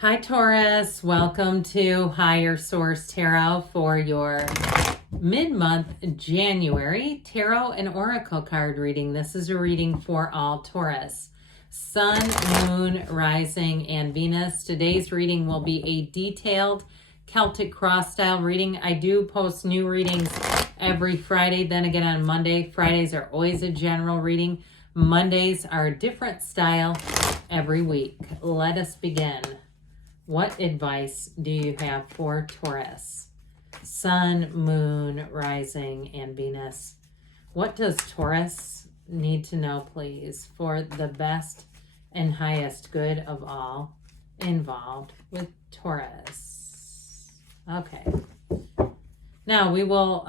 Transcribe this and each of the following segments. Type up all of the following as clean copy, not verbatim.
Hi, Taurus. Welcome to Higher Source Tarot for your mid-month January Tarot and Oracle card reading. This is a reading for all Taurus. Sun, Moon, Rising, and Venus. Today's reading will be a detailed Celtic cross style reading. I do post new readings every Friday, then again on Monday. Fridays are always a general reading. Mondays are a different style every week. Let us begin. What advice do you have for Taurus? Sun, Moon, Rising, and Venus. What does Taurus need to know, please, for the best and highest good of all involved with Taurus? Okay. Now we will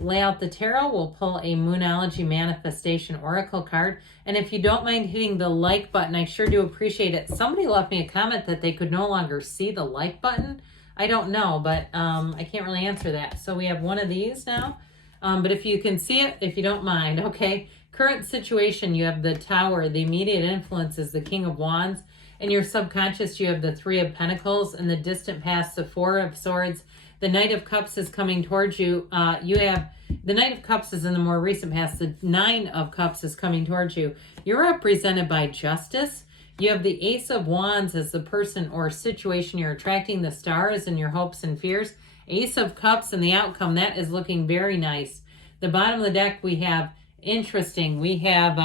lay out the tarot. We'll pull a Moonology Manifestation Oracle card. And if you don't mind hitting the like button, I sure do appreciate it. Somebody left me a comment that they could no longer see the like button. I don't know, but I can't really answer that. So we have one of these now. But if you can see it, if you don't mind, okay. Current situation, you have the Tower. The immediate influence is the King of Wands. In your subconscious, you have the Three of Pentacles. In the distant past, the Four of Swords. The Knight of Cups is coming towards you. You have the Knight of Cups is in the more recent past. The Nine of Cups is coming towards you. You're represented by Justice. You have the Ace of Wands as the person or situation you're attracting. The Star is in your hopes and fears. Ace of Cups and the outcome, that is looking very nice. The bottom of the deck, we have interesting. We have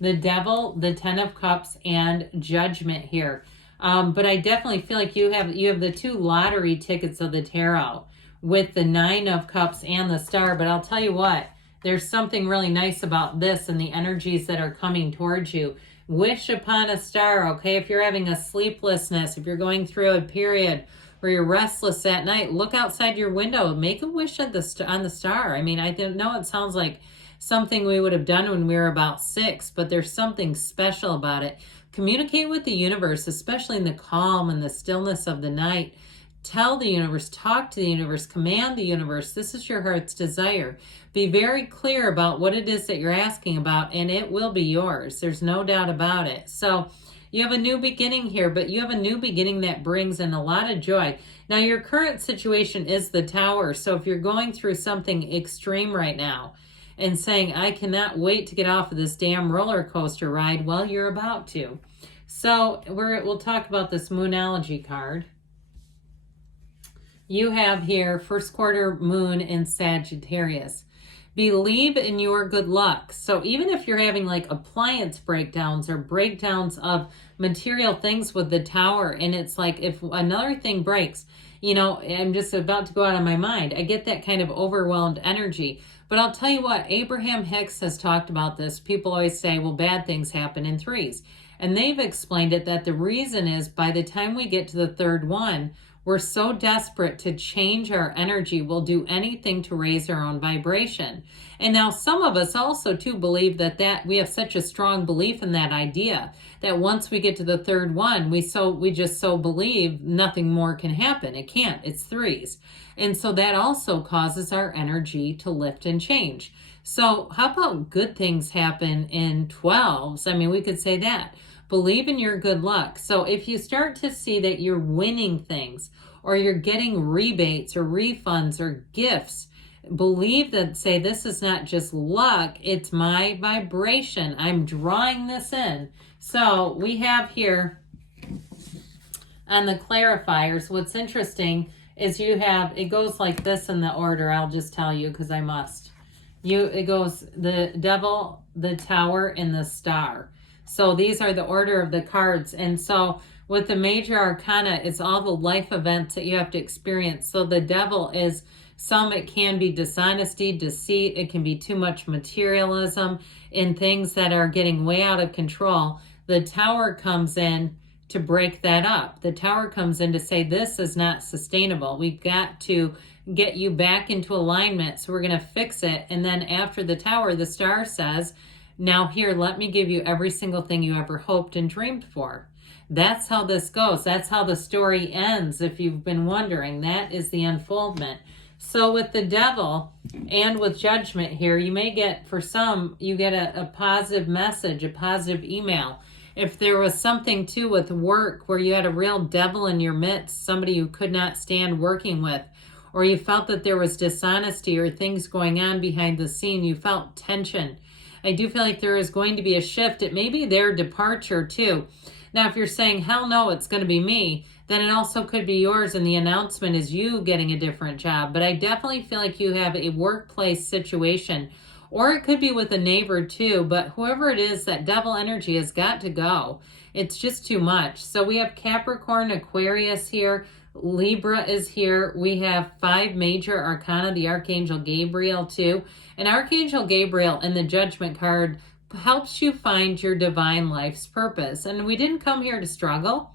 the Devil, the Ten of Cups, and Judgment here. But I definitely feel like you have the two lottery tickets of the tarot with the Nine of Cups and the Star. But I'll tell you what, there's something really nice about this and the energies that are coming towards you. Wish upon a star, okay? If you're having a sleeplessness, if you're going through a period where you're restless at night, look outside your window. Make a wish on the star. I mean, I know it sounds like something we would have done when we were about 6, but there's something special about it. Communicate with the universe, especially in the calm and the stillness of the night. Tell the universe, talk to the universe, command the universe. This is your heart's desire. Be very clear about what it is that you're asking about, and it will be yours. There's no doubt about it. So you have a new beginning here, but you have a new beginning that brings in a lot of joy. Now, your current situation is the Tower. So if you're going through something extreme right now and saying, I cannot wait to get off of this damn roller coaster ride, well, you're about to. So we'll talk about this Moonology card. You have here first quarter Moon in Sagittarius. Believe in your good luck. So even if you're having like appliance breakdowns or breakdowns of material things with the Tower, and it's like if another thing breaks, you know, I'm just about to go out of my mind. I get that kind of overwhelmed energy. But I'll tell you what, Abraham Hicks has talked about this. People always say, well, bad things happen in threes. And they've explained it that the reason is by the time we get to the third one, we're so desperate to change our energy, we'll do anything to raise our own vibration. And now some of us also too believe that we have such a strong belief in that idea that once we get to the third one, we just so believe nothing more can happen. It can't. It's threes. And so that also causes our energy to lift and change. So how about good things happen in 12s? I mean, we could say that. Believe in your good luck. So if you start to see that you're winning things or you're getting rebates or refunds or gifts, believe that, say, this is not just luck, it's my vibration. I'm drawing this in. So we have here on the clarifiers, what's interesting is it goes like this in the order. I'll just tell you because I must. It goes the Devil, the Tower, and the Star. So these are the order of the cards. And so with the major arcana, it's all the life events that you have to experience. So the Devil is it can be dishonesty, deceit. It can be too much materialism in things that are getting way out of control. The Tower comes in to break that up. The Tower comes in to say, this is not sustainable. We've got to get you back into alignment. So we're going to fix it. And then after the Tower, the Star says, now here, let me give you every single thing you ever hoped and dreamed for. That's how this goes. That's how the story ends. If you've been wondering, that is the unfoldment. So with the Devil and with Judgment here, you may get, for some, you get a positive message, a positive email. If there was something too with work where you had a real devil in your midst, somebody you could not stand working with, or you felt that there was dishonesty or things going on behind the scene, you felt tension. I do feel like there is going to be a shift. It may be their departure too. Now, if you're saying, hell no, it's going to be me, then it also could be yours, and the announcement is you getting a different job. But I definitely feel like you have a workplace situation, or it could be with a neighbor too. But whoever it is, that devil energy has got to go. It's just too much. So we have Capricorn, Aquarius here. Libra is here. We have 5 major arcana, the Archangel Gabriel too. And Archangel Gabriel in the Judgment card helps you find your divine life's purpose. And we didn't come here to struggle.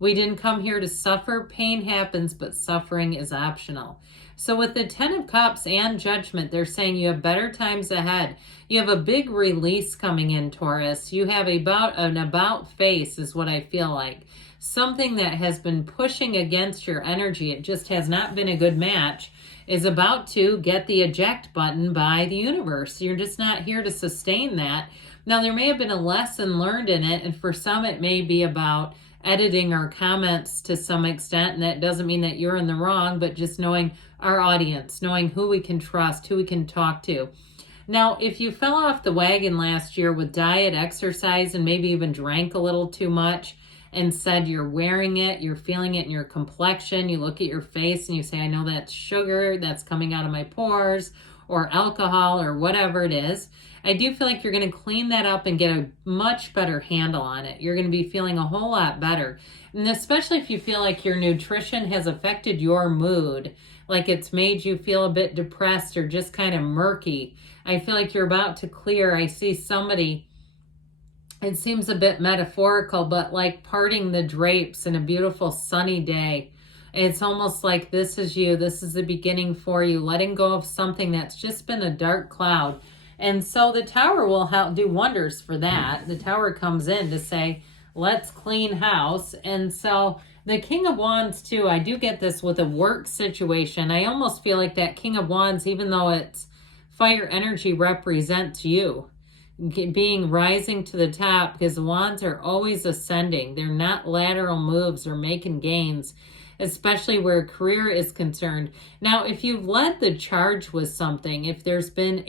We didn't come here to suffer. Pain happens, but suffering is optional. So with the 10 of Cups and Judgment, they're saying you have better times ahead. You have a big release coming in, Taurus. You have an about face is what I feel like. Something that has been pushing against your energy, it just has not been a good match, is about to get the eject button by the universe. You're just not here to sustain that. Now, there may have been a lesson learned in it, and for some it may be about editing our comments to some extent, and that doesn't mean that you're in the wrong, but just knowing our audience, knowing who we can trust, who we can talk to. Now, if you fell off the wagon last year with diet, exercise, and maybe even drank a little too much and said you're wearing it, you're feeling it in your complexion, you look at your face and you say, I know that's sugar that's coming out of my pores, or alcohol, or whatever it is, I do feel like you're going to clean that up and get a much better handle on it. You're going to be feeling a whole lot better. And especially if you feel like your nutrition has affected your mood, like it's made you feel a bit depressed or just kind of murky. I feel like you're about to clear. I see somebody, it seems a bit metaphorical, but like parting the drapes in a beautiful sunny day. It's almost like this is you. This is the beginning for you, letting go of something that's just been a dark cloud. And so the Tower will help do wonders for that. The Tower comes in to say, let's clean house. And so the King of Wands too, I do get this with a work situation. I almost feel like that King of Wands, even though it's fire energy, represents you being rising to the top, because the wands are always ascending. They're not lateral moves or making gains, especially where career is concerned. Now, if you've led the charge with something, if there's been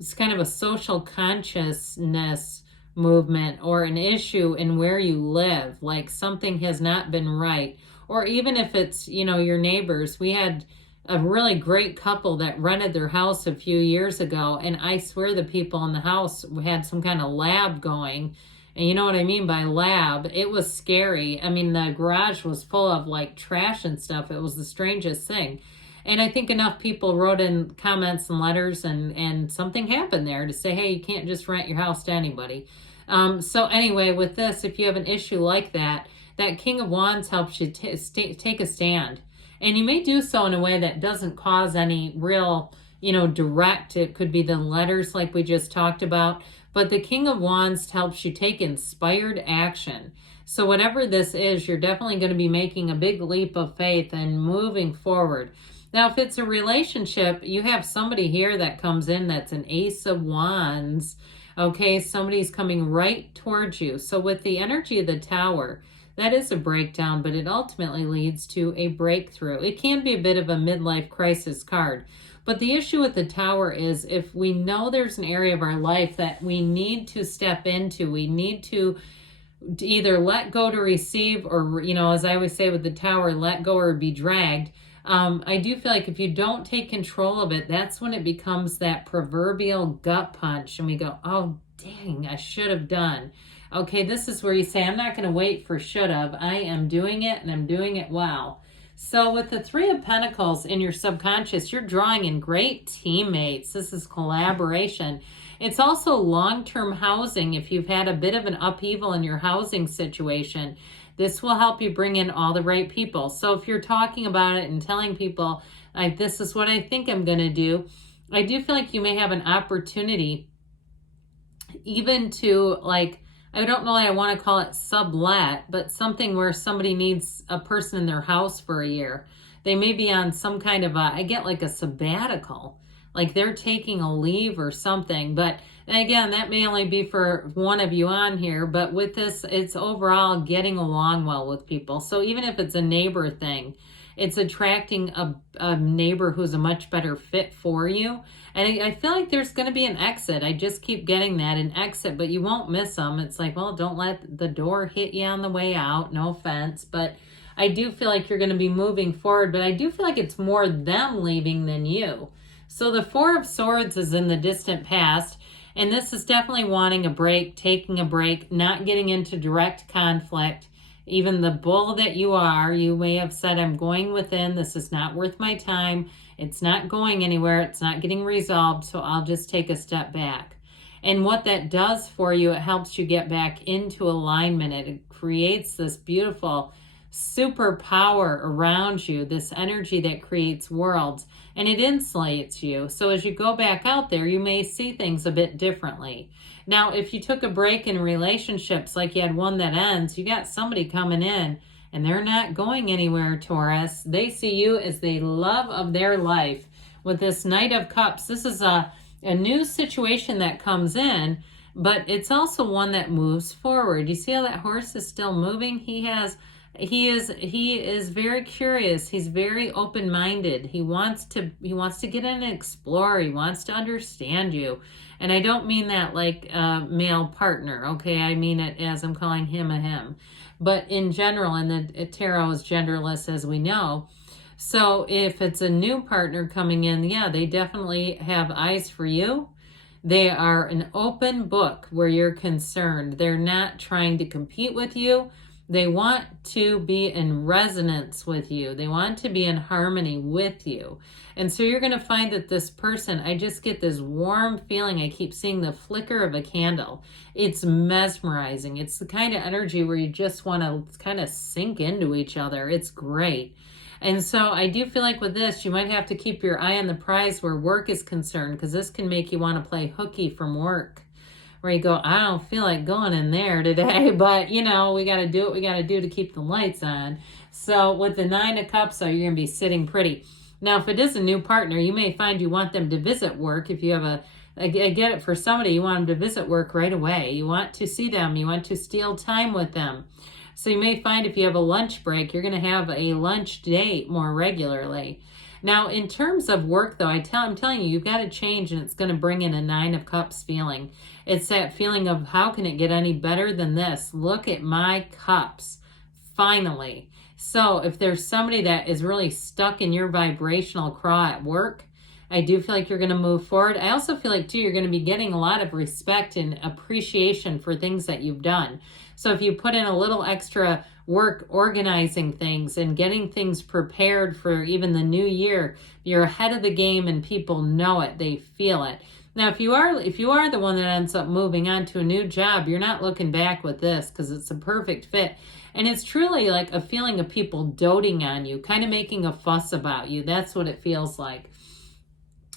it's kind of a social consciousness movement or an issue in where you live, like something has not been right, or even if it's, your neighbors. We had a really great couple that rented their house a few years ago, and I swear the people in the house had some kind of lab going. And you know what I mean by lab? It was scary. I mean, the garage was full of like trash and stuff. It was the strangest thing. And I think enough people wrote in comments and letters, and something happened there to say, hey, you can't just rent your house to anybody. So anyway, with this, if you have an issue like that, that King of Wands helps you take a stand. And you may do so in a way that doesn't cause any real, direct, it could be the letters like we just talked about. But the King of Wands helps you take inspired action. So whatever this is, you're definitely going to be making a big leap of faith and moving forward. Now, if it's a relationship, you have somebody here that comes in that's an Ace of Wands. Okay, somebody's coming right towards you. So with the energy of the Tower, that is a breakdown, but it ultimately leads to a breakthrough. It can be a bit of a midlife crisis card. But the issue with the Tower is if we know there's an area of our life that we need to step into, we need to either let go to receive, or, as I always say with the Tower, let go or be dragged. I do feel like if you don't take control of it, that's when it becomes that proverbial gut punch and we go, oh, dang, I should have done. Okay, this is where you say, I'm not going to wait for should have. I am doing it, and I'm doing it well. So with the Three of Pentacles in your subconscious, you're drawing in great teammates. This is collaboration. It's also long-term housing. If you've had a bit of an upheaval in your housing situation, this will help you bring in all the right people. So if you're talking about it and telling people, like, this is what I think I'm going to do, I do feel like you may have an opportunity even to, like, I don't know that I want to call it sublet, but something where somebody needs a person in their house for a year. They may be on some kind of I get like a sabbatical. like they're taking a leave or something. But again, that may only be for one of you on here, but with this, it's overall getting along well with people. So even if it's a neighbor thing, it's attracting a neighbor who's a much better fit for you. And I feel like there's going to be an exit. I just keep getting that, an exit, but you won't miss them. It's like, well, don't let the door hit you on the way out. No offense, but I do feel like you're going to be moving forward, but I do feel like it's more them leaving than you. So the Four of Swords is in the distant past, and this is definitely wanting a break, taking a break, not getting into direct conflict. Even the bull that you are, you may have said, I'm going within. This is not worth my time. It's not going anywhere. It's not getting resolved. So I'll just take a step back. And what that does for you, it helps you get back into alignment. It creates this beautiful superpower around you, this energy that creates worlds, and it insulates you. So as you go back out there, you may see things a bit differently. Now, if you took a break in relationships, like you had one that ends, you got somebody coming in and they're not going anywhere, Taurus. They see you as the love of their life. With this Knight of Cups, this is a new situation that comes in, but it's also one that moves forward. You see how that horse is still moving? He is very curious. He's very open-minded. He wants to get in and explore. He wants to understand you. And I don't mean that like a male partner, okay? I mean it as I'm calling him a him. But in general, and the tarot is genderless, as we know. So if it's a new partner coming in, yeah, they definitely have eyes for you. They are an open book where you're concerned. They're not trying to compete with you. They want to be in resonance with you. They want to be in harmony with you. And so you're going to find that this person, I just get this warm feeling. I keep seeing the flicker of a candle. It's mesmerizing. It's the kind of energy where you just want to kind of sink into each other. It's great. And so I do feel like with this, you might have to keep your eye on the prize where work is concerned, because this can make you want to play hooky from work, where you go, I don't feel like going in there today, but you know, we got to do what we got to do to keep the lights on. So with the Nine of Cups, so you're going to be sitting pretty. Now, if it is a new partner, you may find you want them to visit work. If you have I get it, for somebody, you want them to visit work right away. You want to see them. You want to steal time with them. So you may find if you have a lunch break, you're going to have a lunch date more regularly. Now, in terms of work, though, I'm telling you, you've got to change, and it's going to bring in a Nine of Cups feeling. It's that feeling of, how can it get any better than this? Look at my cups, finally. So if there's somebody that is really stuck in your vibrational craw at work, I do feel like you're going to move forward. I also feel like, too, you're going to be getting a lot of respect and appreciation for things that you've done. So if you put in a little extra work organizing things and getting things prepared for even the new year, you're ahead of the game, and people know it. They feel it. Now, if you are the one that ends up moving on to a new job, you're not looking back with this, because it's a perfect fit. And it's truly like a feeling of people doting on you, kind of making a fuss about you. That's what it feels like.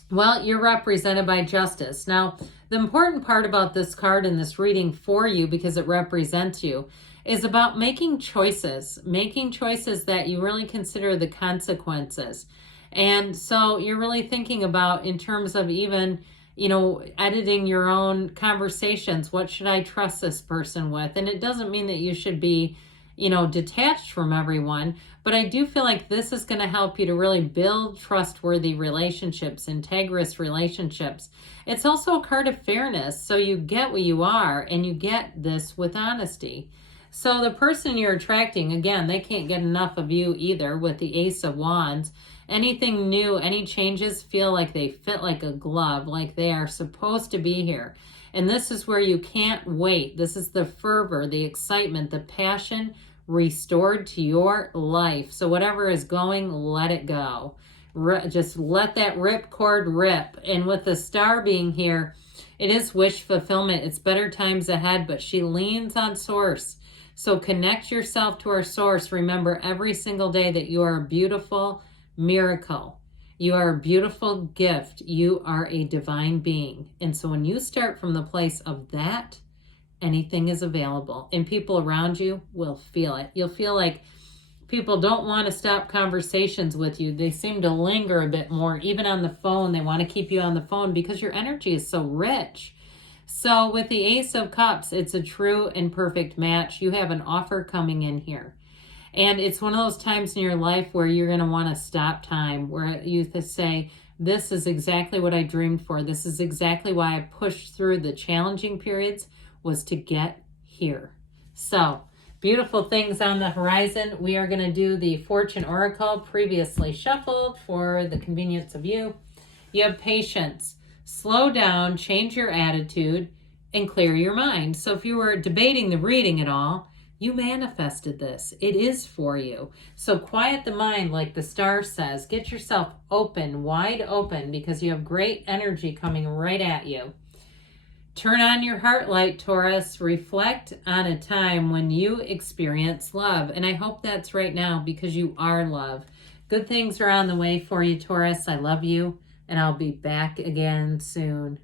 Well, you're represented by Justice. Now, the important part about this card in this reading for you, because it represents you, is about making choices that you really consider the consequences. And so you're really thinking about, in terms of even, editing your own conversations. What should I trust this person with? And it doesn't mean that you should be, detached from everyone, but I do feel like this is going to help you to really build trustworthy relationships, integrous relationships. It's also a card of fairness, so you get what you are, and you get this with honesty. So the person you're attracting, again, they can't get enough of you either with the Ace of Wands. Anything new, any changes feel like they fit like a glove, like they are supposed to be here. And this is where you can't wait. This is the fervor, the excitement, the passion restored to your life. So whatever is going, let it go. Just let that ripcord rip. And with the Star being here, it is wish fulfillment. It's better times ahead, but she leans on Source. So connect yourself to our Source. Remember every single day that you are a beautiful miracle. You are a beautiful gift. You are a divine being. And so when you start from the place of that, anything is available, and people around you will feel it. You'll feel like People don't want to stop conversations with you. They seem to linger a bit more, even on the phone. They want to keep you on the phone because your energy is so rich. So with the Ace of Cups, it's a true and perfect match. You have an offer coming in here. And it's one of those times in your life where you're going to want to stop time, where you say, this is exactly what I dreamed for. This is exactly why I pushed through the challenging periods, was to get here. So, beautiful things on the horizon. We are going to do the Fortune Oracle previously shuffled for the convenience of you. You have patience. Slow down, change your attitude, and clear your mind. So if you were debating the reading at all, you manifested this. It is for you. So quiet the mind, like the star says. Get yourself open, wide open, because you have great energy coming right at you. Turn on your heart light, Taurus. Reflect on a time when you experience love. And I hope that's right now, because you are love. Good things are on the way for you, Taurus. I love you, and I'll be back again soon.